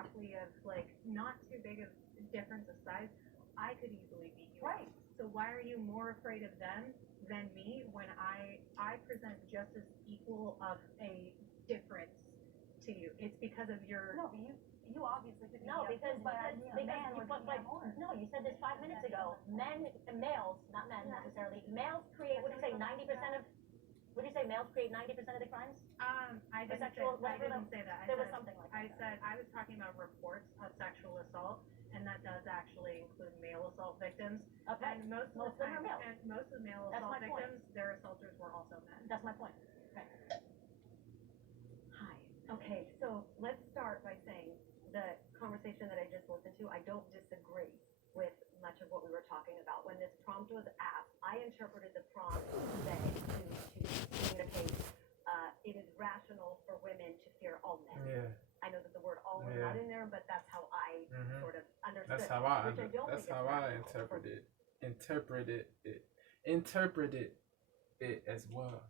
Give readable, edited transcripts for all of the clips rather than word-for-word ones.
roughly of like not too big of difference of size, I could easily beat you. Right. So why are you more afraid of them than me when I present just as equal of a difference to you? It's because of your No, but you obviously could No, because a man you would put be like more. no, you said this 5 minutes ago. Males, not men necessarily. Males create. What do you say? 90% of. What do you say? Males create 90% of the crimes. I didn't say that. There was something like that. I said I was talking about reports of sexual assault, and that does actually include male assault victims. Okay. And most of them are male. And most of the male That's assault my victims, their assaulters were also men. That's my point. Okay. Hi. Okay, so let's start by saying the conversation that I just listened to, I don't disagree with much of what we were talking about. When this prompt was asked, I interpreted the prompt to say, to communicate, it is rational for women to fear all men. Yeah. I know that the word all was not in there, but that's how I sort of understood That's how I interpreted it as well.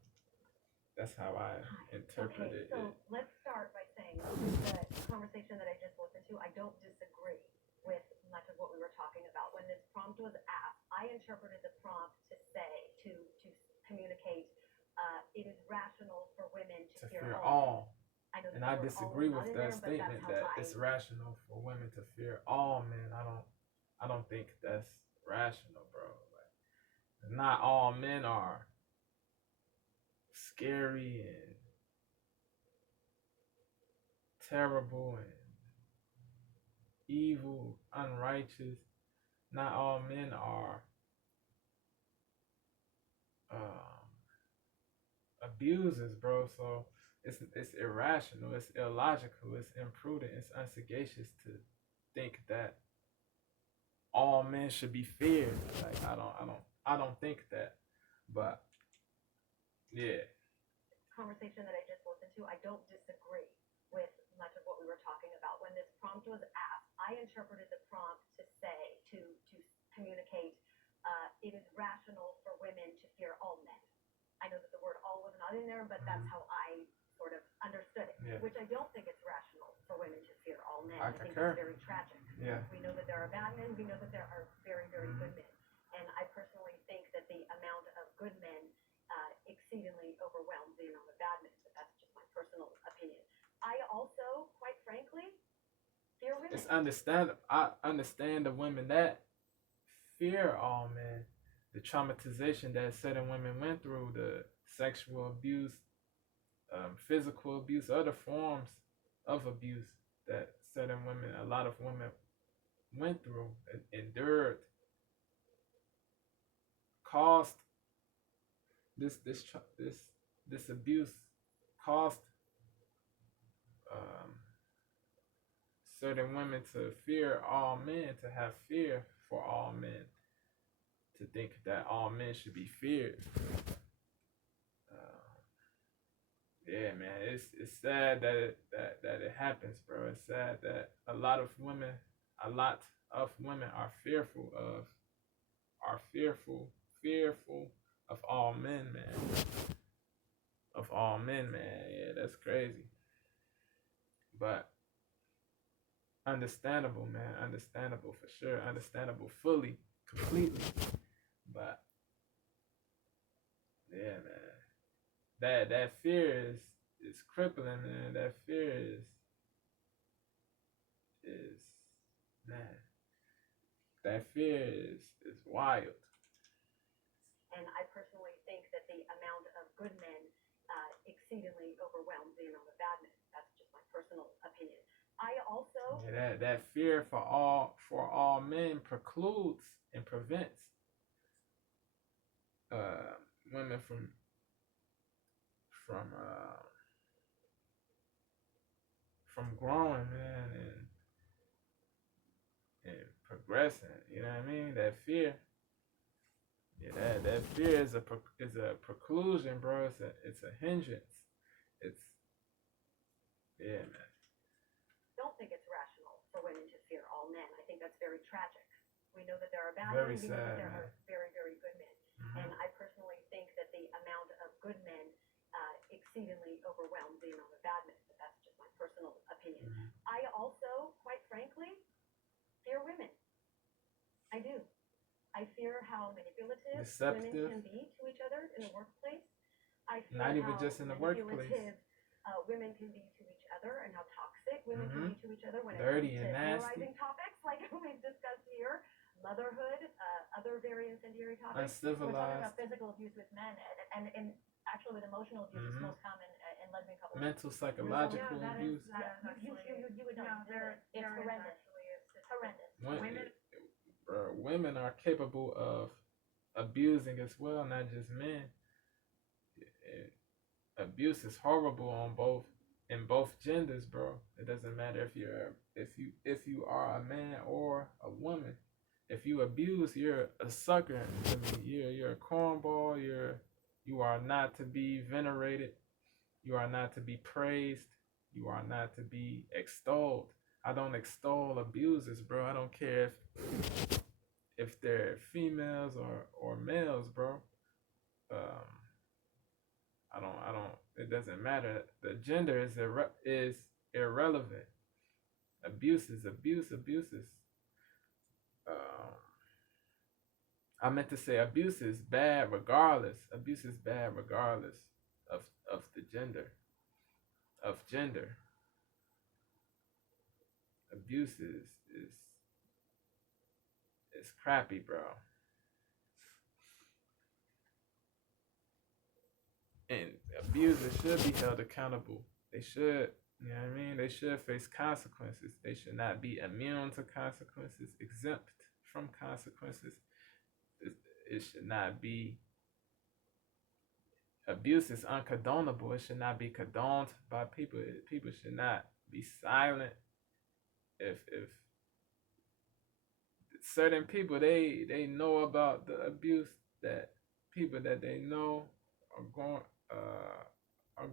That's how I interpreted it. So let's start by saying the conversation that I just listened to, I don't disagree with much of what we were talking about. When this prompt was asked, I interpreted the prompt to say, to communicate, it is rational for women to fear all. And I disagree with that statement that it's rational for women to fear all men. I don't think that's rational, bro. Like, not all men are scary and terrible and evil, unrighteous. Not all men are abusers, bro. So it's irrational, it's illogical, it's imprudent, it's unsagacious to think that all men should be feared. Like I don't think that. But yeah. Conversation that I just listened to, I don't disagree with much of what we were talking about. When this prompt was asked, I interpreted the prompt to say, to communicate, it is rational for women to fear all men. I know that the word all was not in there, but that's how I sort of understood it, which I don't think it's rational for women to fear all men. I think it's very tragic. Yeah. We know that there are bad men, we know that there are very, very good men. And I personally think that the amount of good men exceedingly overwhelms the amount of bad men, but that's just my personal opinion. I also, quite frankly, fear women. It's understandable. I understand the women that fear all men, the traumatization that certain women went through, the sexual abuse, physical abuse, other forms of abuse that a lot of women went through, endured, caused this abuse, caused certain women to fear all men, to have fear for all men, to think that all men should be feared. Yeah, man, it's sad that it happens, bro. It's sad that a lot of women are fearful of all men, man. Of all men, man. Yeah, that's crazy. But understandable, man. Understandable for sure. Understandable fully, completely. But yeah, man. That fear is crippling, man. That fear is man. That fear is wild. And I personally think that the amount of good men exceedingly overwhelms the amount of bad men. That's just my personal opinion. I also that fear for all men precludes and prevents women from growing, man, and progressing. You know what I mean? That fear. Yeah, that fear is a preclusion, bro. It's a hindrance. Yeah, man. Don't think it's rational for women to fear all men. I think that's very tragic. We know that there are bad men. We know that there are very, very good men. And I personally think that the amount of good men exceedingly overwhelms the amount of bad men. But that's just my personal opinion. I also, deceptive. women can be to each other in the workplace. I feel Not even how just in the workplace. manipulative, women can be to each other, and how toxic women can be to each other when Dirty it and comes to nasty. polarizing topics like we've discussed here, motherhood, other very incendiary topics. We're talking Uncivilized. about physical abuse with men, and actually with emotional abuse is most common in lesbian couples. Mental, psychological Yeah, that abuse. is actually. You would know. No, It's there is horrendous. actually It's horrendous. Women are capable of abusing as well, not just men. Abuse is horrible on in both genders, bro. It doesn't matter if you are a man or a woman. If you abuse, you're a sucker. I mean, you're a cornball. You are not to be venerated. You are not to be praised. You are not to be extolled. I don't extol abusers, bro. I don't care if they're females or males, bro. I don't. It doesn't matter. The gender is irrelevant. Abuse is abuse. Abuse is. I meant to say abuse is bad regardless. Abuse is bad regardless of the gender. Of gender. Abuse is crappy, bro. And abusers should be held accountable. They should, you know what I mean? They should face consequences. They should not be immune to consequences, exempt from consequences. It should not be. Abuse is uncondonable. It should not be condoned by people. People should not be silent. If certain people they know about the abuse that people that they know are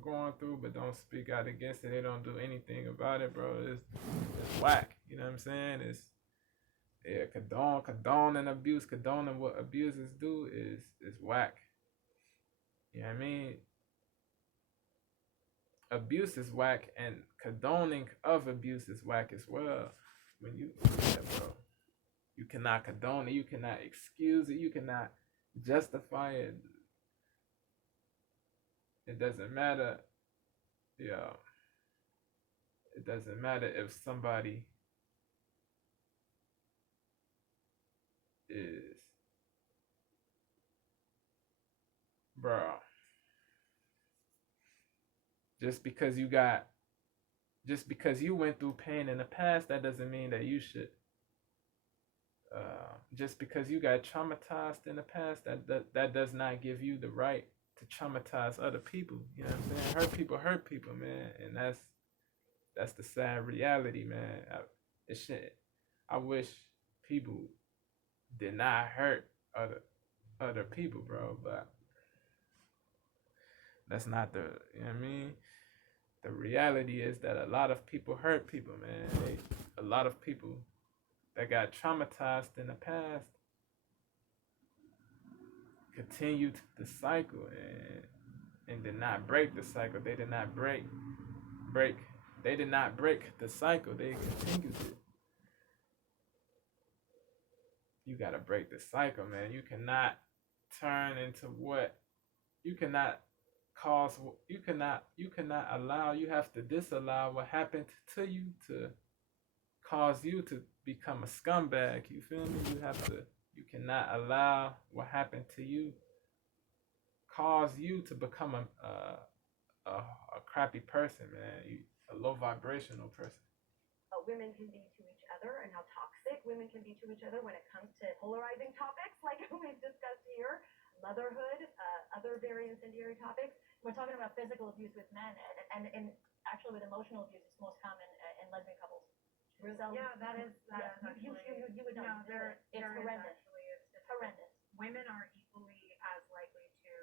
going through, but don't speak out against it. They don't do anything about it, bro. It's whack. You know what I'm saying? Condoning abuse, condoning what abusers do is whack. You know what I mean? Abuse is whack, and condoning of abuse is whack as well. Bro, you cannot condone it. You cannot excuse it. You cannot justify it. It doesn't matter. Yeah. It doesn't matter if somebody is, bro. Just because you went through pain in the past, that doesn't mean that you should. Just because you got traumatized in the past, that does not give you the right to traumatize other people. You know what I'm saying? Hurt people, man, and that's the sad reality, man. I wish people did not hurt other people, bro, but that's not the, you know what I mean? The reality is that a lot of people hurt people, man. A lot of people that got traumatized in the past continued the cycle and did not break the cycle. They did not break the cycle. They continued it. You gotta break the cycle, man. You cannot turn into what you cannot cause. You cannot allow. You have to disallow what happened to you to cause you to become a scumbag. You feel me? You cannot allow what happened to you cause you to become a crappy person, man. A low vibrational person. Women can be to each other, and how toxic women can be to each other when it comes to polarizing topics like we've discussed here, motherhood, other very incendiary topics. We're talking about physical abuse with men, and actually with emotional abuse, it's most common in lesbian couples. So, yeah, that is actually. You would know. No, it's horrendous. It's horrendous. Women are equally as likely to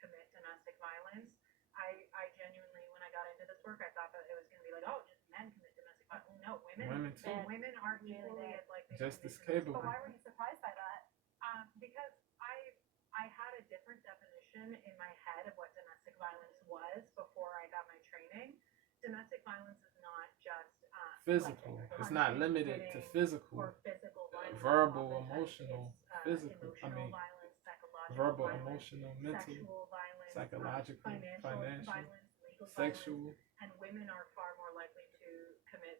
commit domestic violence. I genuinely, when I got into this work, I thought that it was going to be like, oh, just men commit domestic violence. No, women are equally as likely just to as commit capable. domestic But why were you surprised by that? Because I had a different definition in my head of what domestic violence was before I got my training. Domestic violence is not just physical. It's not limited to physical. Or physical violence. Verbal, Oftentimes emotional, it's, physical. Emotional violence, psychological verbal, violence, emotional, mental, sexual violence, psychological, financial violence, legal sexual. violence, and women are far more likely to commit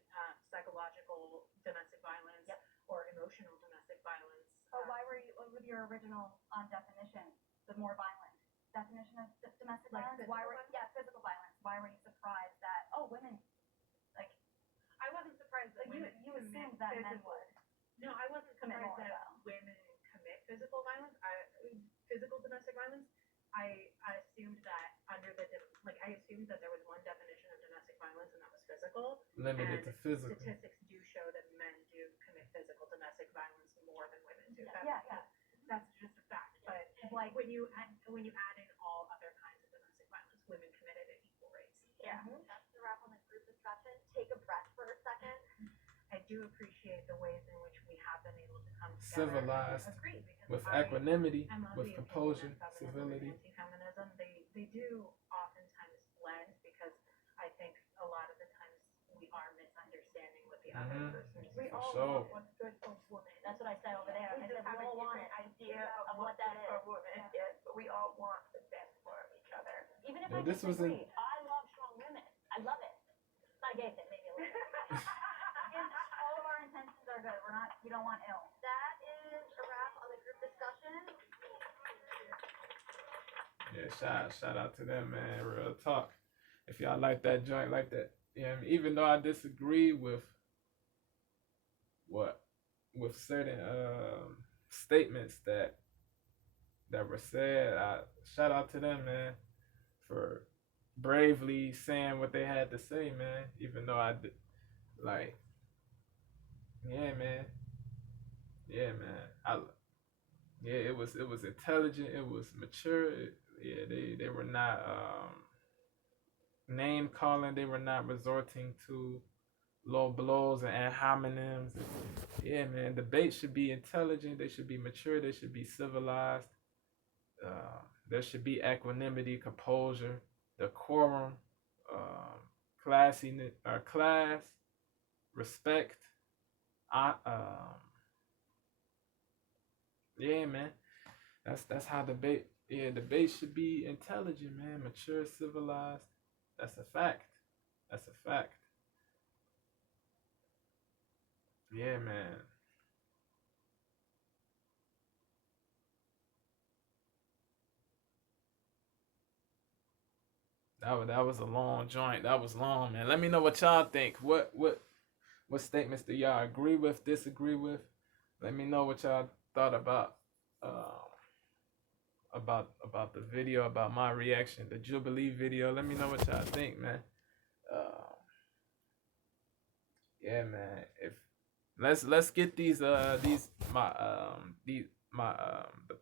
psychological domestic violence or emotional domestic violence. So why were you, with your original definition, the more violent definition of domestic Like violence? Why were physical violence? Why were you surprised that women? I wasn't surprised that You assumed that men would. No, I wasn't Commit surprised more, that women commit physical violence. Physical domestic violence. I assumed that I assumed that there was one definition of domestic violence and that was physical. Limited to physical. Statistics do show that men do commit physical domestic violence more than women do. That's just a fact. But like when you add in all other kinds of domestic violence, women commit it at equal rates. Yeah. That's the wrap on the group discussion. Take a breath for a second. I do appreciate the ways in which we have been able to come together. Civilized, and agree, because with I equanimity, am of with the composure, opinion that feminism civility. and anti-feminism, they do oftentimes blend, because I think a lot of the times we are misunderstanding what the other person's. We For all sure. want what's good for women. That's what I said over there. I said we all want it. idea of what that is. for women. Yes, but we all want the best for each other. Even if Yo, I this was disagree, I love strong women. I love it. It's not a gay thing, maybe a little bit. And all of our intentions are good. We don't want ill. That is a wrap on the group discussion. Yeah, shout out to them, man. Real talk. If y'all like that joint, like that, yeah. Even though I disagree with certain statements that were said, I shout out to them, man, for bravely saying what they had to say, man. Even though I did, like, yeah, man. It was intelligent. It was mature. They were not name calling. They were not resorting to low blows and ad hominems. Yeah, man. Debates should be intelligent. They should be mature. They should be civilized. There should be equanimity, composure, decorum, classiness, class, respect. Yeah, man. That's how debate. Yeah, debate should be intelligent, man. Mature, civilized. That's a fact. Yeah, man. That was a long joint. That was long, man. Let me know what y'all think. What statements do y'all agree with, disagree with? Let me know what y'all thought about the video, about my reaction, the Jubilee video. Let me know what y'all think, man. Yeah, man. If let's get the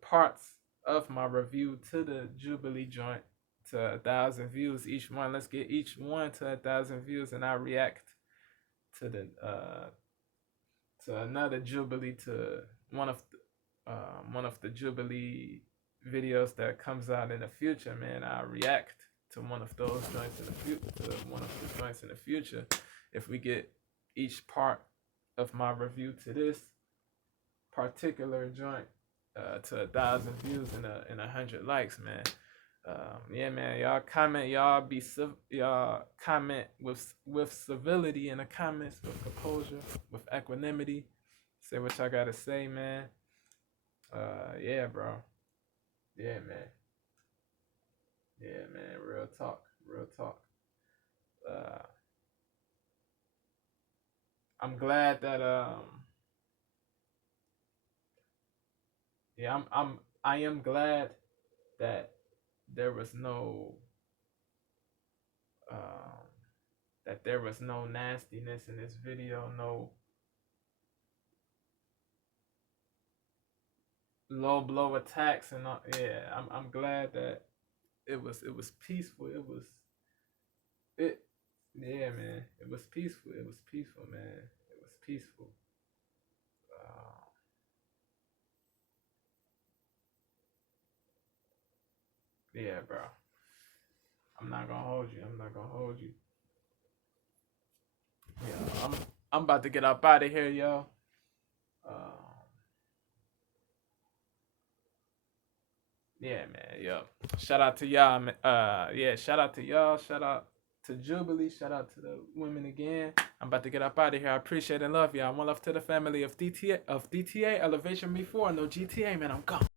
parts of my review to the Jubilee joint to 1,000 views each one. Let's get each one to 1,000 views, and I react to the to another Jubilee, to one of the Jubilee videos that comes out in the future, man. I react to one of those joints in the future. If we get each part of my review to this particular joint to 1,000 views and 100 likes, man. Yeah, man. Y'all comment. Y'all comment with civility in the comments, with composure, with equanimity. Say what y'all gotta say, man. Yeah, bro. Yeah, man. Real talk. I'm glad that I am glad that there was no nastiness in this video, no low blow attacks and all. Yeah, I'm glad that it was peaceful. Yeah, man. It was peaceful, man. It was peaceful. Yeah, bro. I'm not gonna hold you. Yeah, I'm about to get up out of here, yo. Yeah, man. Yo, shout out to y'all. Yeah, shout out to y'all. Shout out to Jubilee. Shout out to the women again. I'm about to get up out of here. I appreciate and love y'all. One love to the family of DTA Elevation Me 4. No GTA, man. I'm gone.